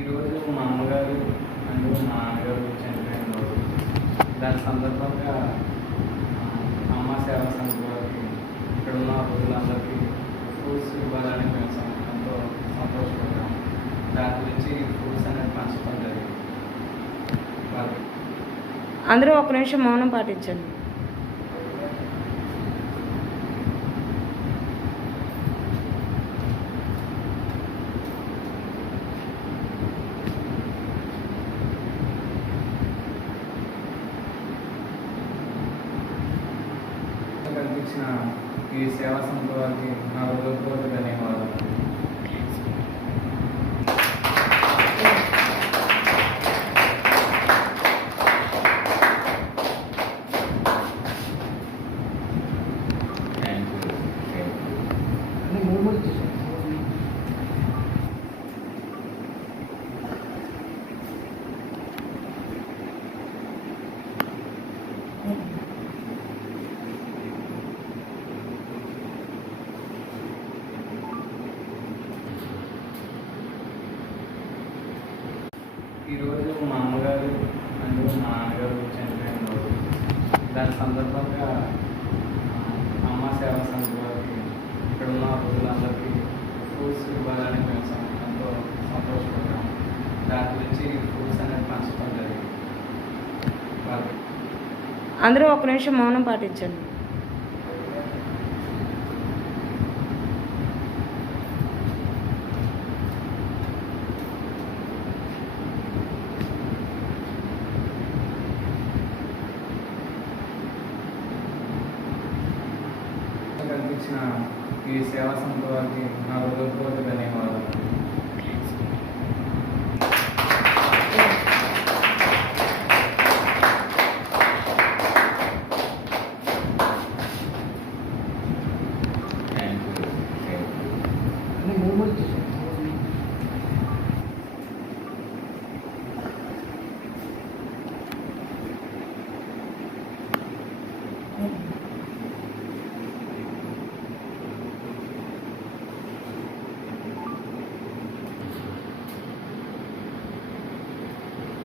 ఈరోజు మా అమ్మగారు అండ్ మా నాన్నగారు చనిపోయిన రోజు. దాని సందర్భంగా అమ్మ సేవా సంఘ వారికి ఇక్కడ ఉన్న రోజులందరికీ ఫ్రూట్స్ ఇవ్వాలని మేము ఎంతో సంతోషపడ్డాము. దాని గురించి ఫ్రూట్స్ అనేది పంచడం జరిగింది. అందరూ ఒక నిమిషం మౌనం పాటించండి. కల్పించిన ఈ సేవా సంస్థ వారికి నా హృదయపూర్వక ధన్యవాదాలు. ఈరోజు మా అమ్మగారు అండ్ మా నాన్నగారు చనిపోయిన రోజు. దాని సందర్భంగా అమ్మ సేవా సంఘ వారికి ఇక్కడ ఉన్న రోజులందరికీ ఫ్రూట్స్ ఇవ్వాలని మేము ఎంతో సంతోషపడ్డాము. దాని గురించి ఫ్రూట్స్ అనేది పంచడం జరిగింది. అందరూ ఒక నిమిషం మౌనం పాటించండి. కల్పించిన ఈ సేవా సంస్థ వారికి నా హృదయపూర్వక ధన్యవాదాలు.